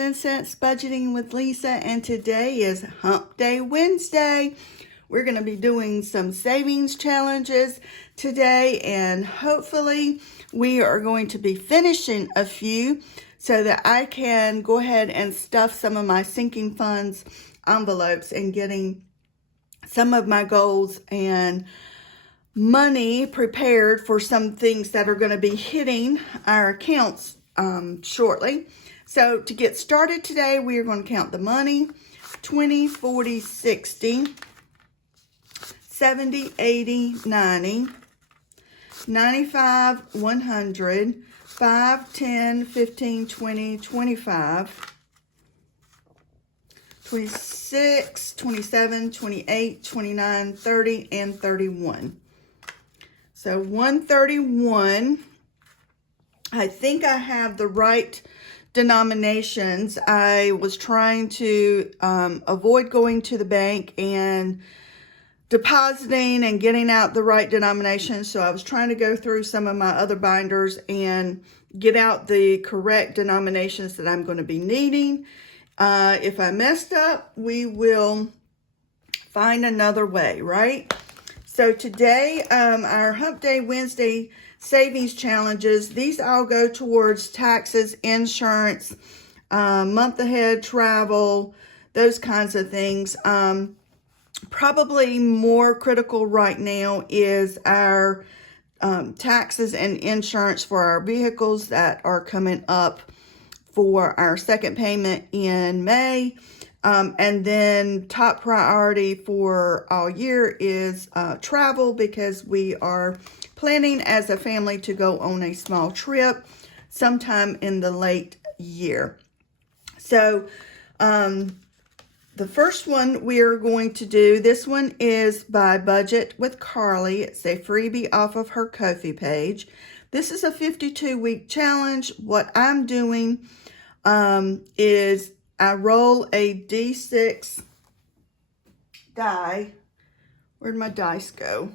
and Cents Budgeting with Lisa, and today is Hump Day Wednesday. We're going to be doing some savings challenges today, and hopefully we are going to be finishing a few so that I can go ahead and stuff some of my sinking funds envelopes and getting some of my goals and money prepared for some things that are going to be hitting our accounts shortly. So to get started today, we are going to count the money: 20, 40, 60, 70, 80, 90, 95, 100, 5, 10, 15, 20, 25, 26, 27, 28, 29, 30, and 31. So 131, I think I have the right denominations. I was trying to avoid going to the bank and depositing and getting out the right denominations. So I was trying to go through some of my other binders and get out the correct denominations that I'm going to be needing. If I messed up, we will find another way, right? So today, our Hump Day Wednesday savings challenges, these all go towards taxes, insurance, month ahead travel, those kinds of things. Probably more critical right now is our taxes and insurance for our vehicles that are coming up for our second payment in May. And then top priority for all year is travel, because we are planning as a family to go on a small trip sometime in the late year. So the first one we are going to do, this one is by Budget with Carly. It's a freebie off of her Ko-fi page. This is a 52-week challenge. What I'm doing is I roll a D6 die. Where'd my dice go?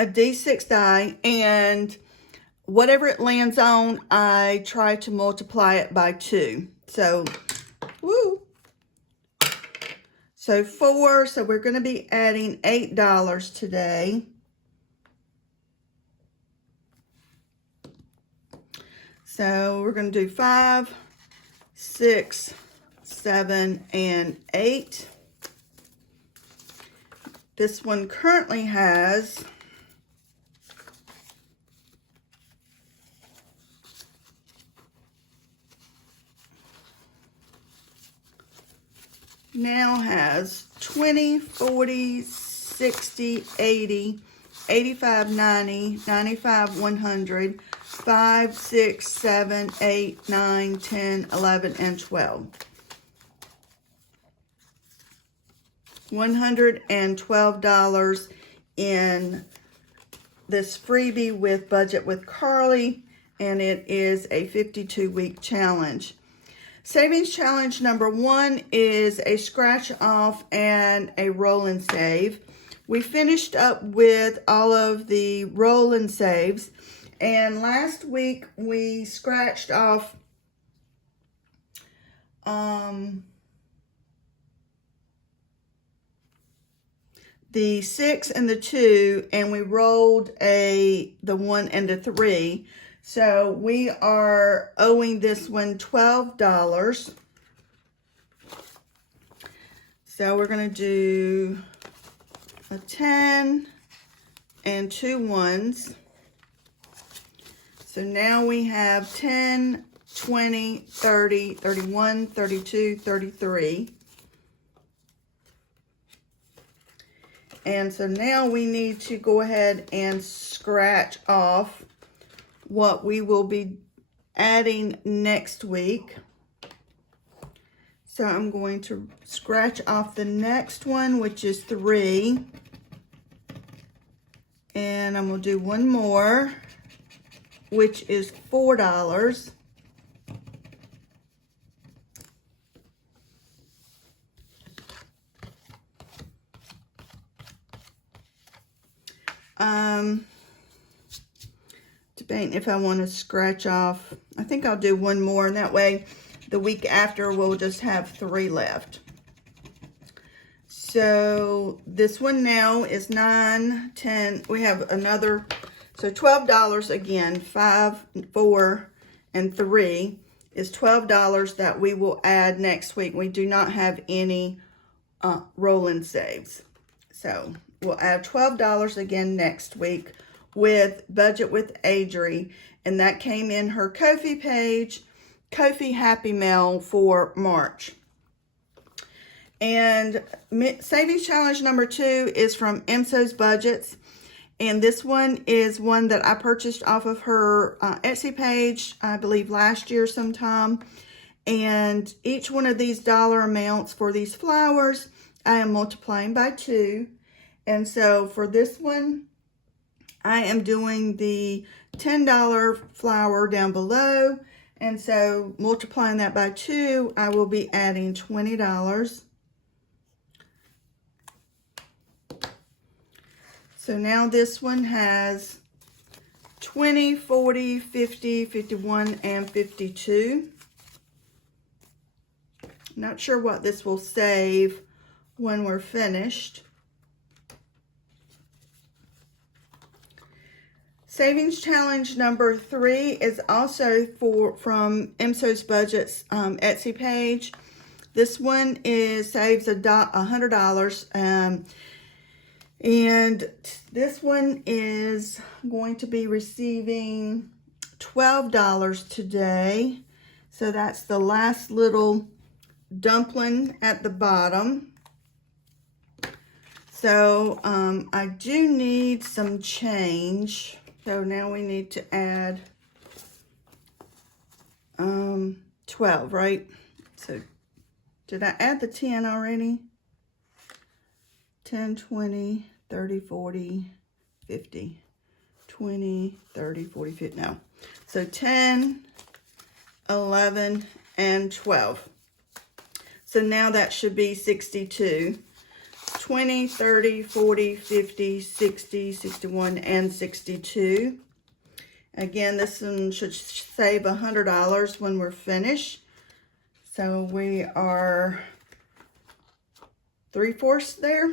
A D6 die, and whatever it lands on, I try to multiply it by 2. So, woo! So 4, so we're going to be adding $8 today. So we're going to do 5, 6, 7, and 8. This one currently has now has 20, 40, 60, 80, 85, 90, 95, 100, 5, 6, 7, 8, 9, 10, 11, and 12. $112 in this freebie with Budget with Carly, and it is a 52-week challenge. Savings challenge number 1 is a scratch off and a roll and save. We finished up with all of the roll and saves, and last week we scratched off the 6 and the 2, and we rolled the 1 and the 3. So we are owing this one $12. So we're going to do a 10 and 2 ones. So now we have 10, 20, 30, 31, 32, 33. And so now we need to go ahead and scratch off what we will be adding next week. So I'm going to scratch off the next one, which is 3. And I'm going to do one more, which is $4. debating if I want to scratch off. I think I'll do one more, and that way the week after we'll just have 3 left. So this one now is 9, 10. We have another, so $12 again. 5, 4, and 3 is $12 that we will add next week. We do not have any roll-in saves. So we'll add $12 again next week with Budget with Adri. And that came in her Ko-fi page, Ko-fi Happy Mail for March. And Savings Challenge number 2 is from MSO's Budgets. And this one is one that I purchased off of her Etsy page, I believe last year sometime. And each one of these dollar amounts for these flowers, I am multiplying by 2. And so for this one, I am doing the $10 flower down below. And so multiplying that by 2, I will be adding $20. So now this one has 20, 40, 50, 51, and 52. Not sure what this will save when we're finished. Savings Challenge number 3 is also from MSO's Budgets Etsy page. This one saves $100. And this one is going to be receiving $12 today. So that's the last little dumpling at the bottom. So I do need some change. So now we need to add 12, right? So did I add the 10 already? 10, 20, 30, 40, 50, 20, 30, 40, 50, no. So 10, 11, and 12. So now that should be 62. 20, 30, 40, 50, 60, 61, and 62. Again, this one should save $100 when we're finished. So we are 3/4 there.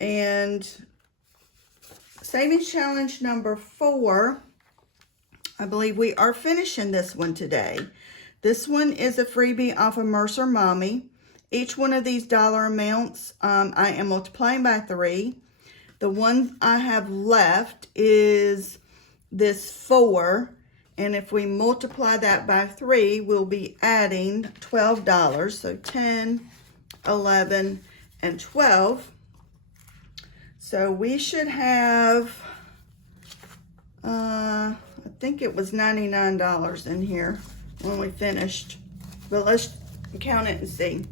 And Savings Challenge number 4, I believe we are finishing this one today. This one is a freebie off of Mercer Mommy. Each one of these dollar amounts, I am multiplying by 3. The one I have left is this 4. And if we multiply that by 3, we'll be adding $12. So 10, 11, and 12. So we should have, I think it was $99 in here when we finished. But let's count it and see.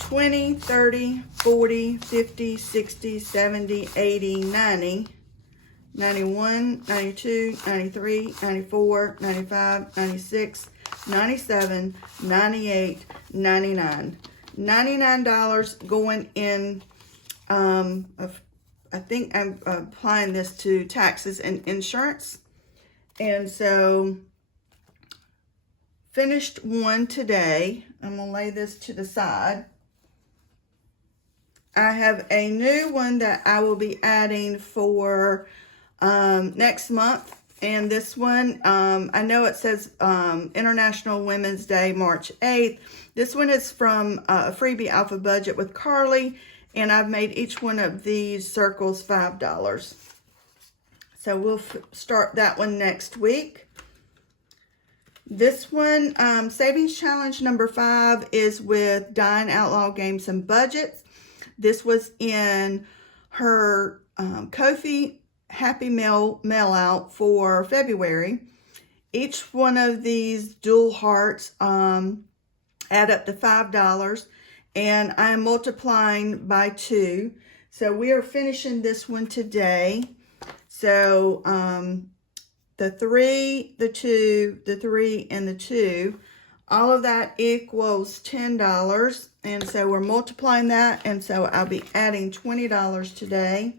20, 30, 40, 50, 60, 70, 80, 90, 91, 92, 93, 94, 95, 96, 97, 98, 99. $99 going in. I think I'm applying this to taxes and insurance. And so finished one today. I'm going to lay this to the side. I have a new one that I will be adding for next month. And this one, I know it says International Women's Day, March 8th. This one is from a freebie Alpha Budget with Carly. And I've made each one of these circles $5. So we'll start that one next week. This one, Savings Challenge number 5 is with Dine Outlaw Games and Budgets. This was in her Ko-fi Happy Mail out for February. Each one of these dual hearts add up to $5. And I'm multiplying by 2. So we are finishing this one today. So the 3, the 2, the 3, and the 2, all of that equals $10. And so we're multiplying that. And so I'll be adding $20 today.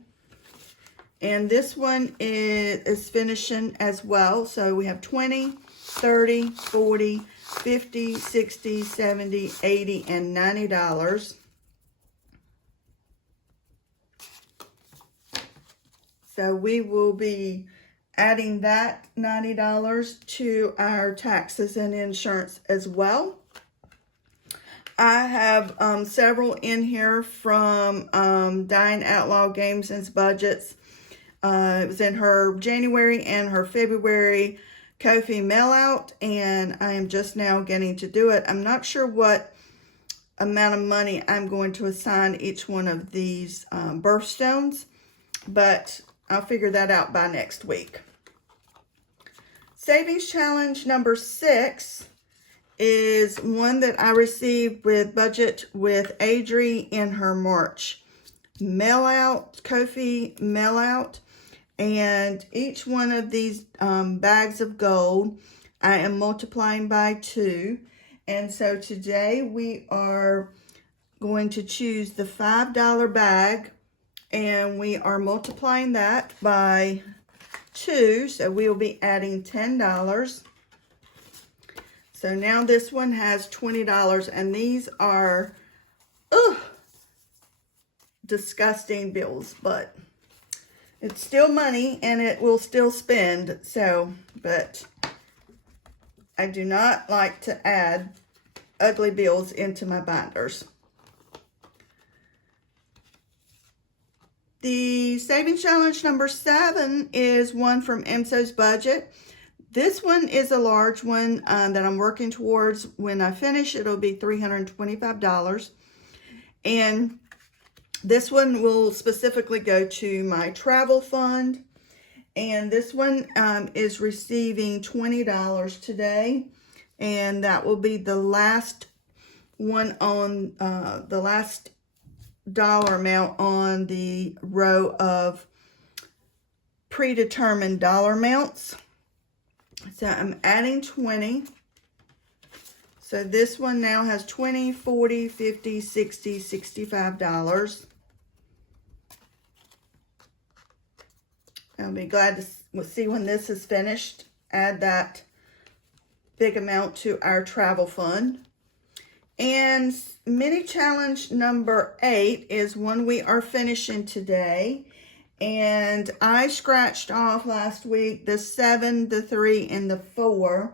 And this one is finishing as well. So we have 20, 30, 40, 50, 60, 70, 80, and $90. So we will be adding that $90 to our taxes and insurance as well. I have several in here from Dying Outlaw Games and Budgets. It was in her January and her February Ko-fi mail out, and I am just now getting to do it. I'm not sure what amount of money I'm going to assign each one of these birthstones, but I'll figure that out by next week. Savings challenge number 6 is one that I received with Budget with Adri in her March mail out, Ko-fi mail out. And each one of these bags of gold, I am multiplying by 2. And so today we are going to choose the $5 bag, and we are multiplying that by 2. So we will be adding $10. So now this one has $20, and these are disgusting bills, but it's still money and it will still spend. So, but I do not like to add ugly bills into my binders. The savings challenge number 7 is one from MSO's Budget. This one is a large one that I'm working towards. When I finish, it'll be $325. And this one will specifically go to my travel fund. And this one is receiving $20 today. And that will be the last one on the last dollar amount on the row of predetermined dollar amounts. So I'm adding 20. So this one now has 20, 40, 50, 60, $65. I'll be glad to see when this is finished. Add that big amount to our travel fund. And mini challenge number 8 is one we are finishing today. And I scratched off last week the 7, the 3, and the 4.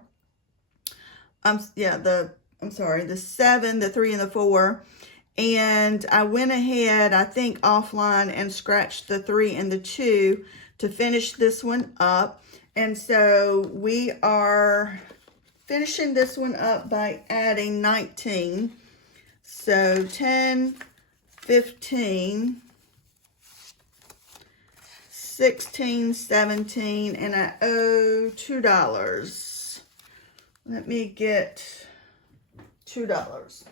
The 7, the 3, and the 4. And I went ahead, I think offline, and scratched the 3 and the 2 to finish this one up. And so we are finishing this one up by adding 19. So 10, 15, 16, 17, and I owe $2. Let me get $2.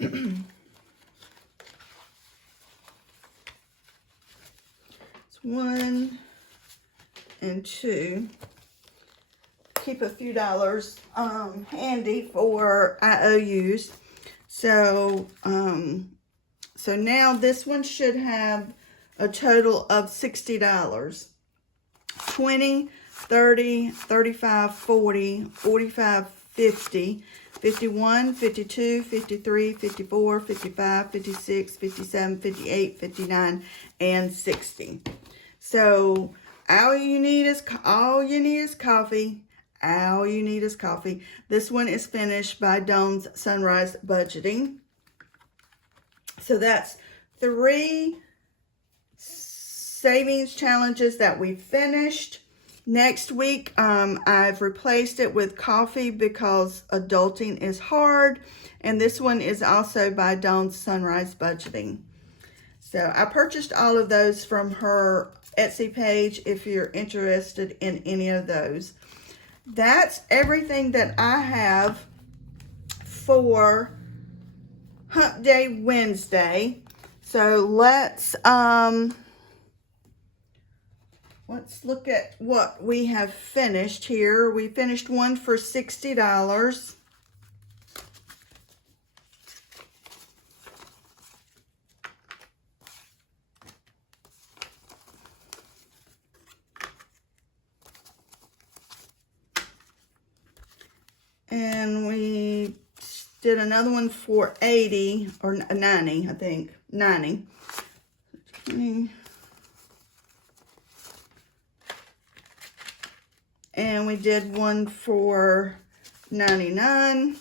It's 1 and 2. Keep a few dollars handy for IOUs. So so now this one should have a total of $60. 20, 30, 35, 40, 45, 50, 51, 52, 53, 54, 55, 56, 57, 58, 59, and 60. So all you need is coffee. All you need is coffee. This one is finished by Dawn's Sunrise Budgeting. So that's 3 savings challenges that we finished. Next week, I've replaced it with coffee because adulting is hard. And this one is also by Dawn's Sunrise Budgeting. So I purchased all of those from her Etsy page if you're interested in any of those. That's everything that I have for Hump Day Wednesday. So let's look at what we have finished here. We finished one for $60. did another one for 80 or 90, I think, 90. 20. And we did one for 99.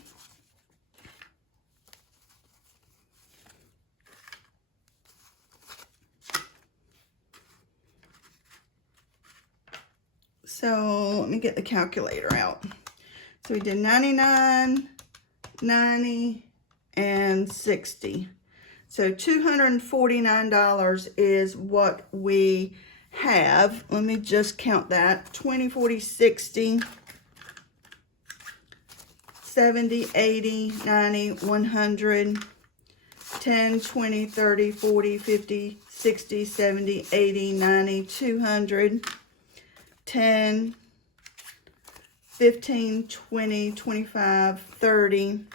So let me get the calculator out. So we did 99, 90, and 60. So $249 is what we have. Let me just count that. 20, 40, 60, 70, 80, 90, 100, 10, 20, 30, 40, 50, 60, 70, 80, 90, 200, 10, 15, 20, 25, 30,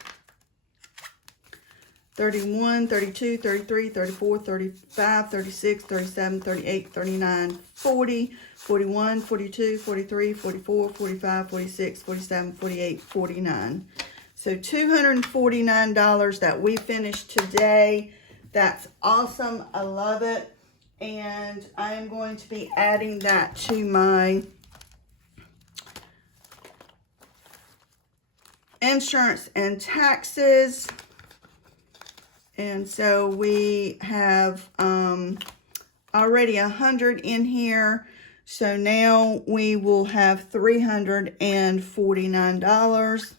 31, 32, 33, 34, 35, 36, 37, 38, 39, 40, 41, 42, 43, 44, 45, 46, 47, 48, 49. So $249 that we finished today. That's awesome. I love it. And I am going to be adding that to my insurance and taxes. And so we have already 100 in here. So now we will have $349.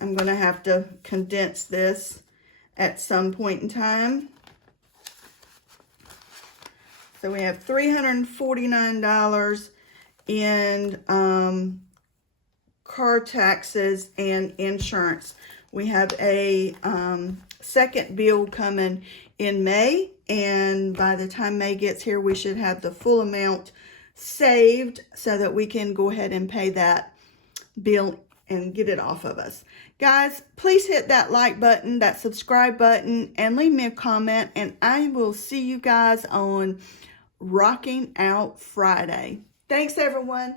I'm going to have to condense this at some point in time. So we have $349 in car taxes and insurance. We have a second bill coming in May, and by the time May gets here, we should have the full amount saved so that we can go ahead and pay that bill and get it off of us. Guys, please hit that like button, that subscribe button, and leave me a comment, and I will see you guys on Rocking Out Friday. Thanks, everyone.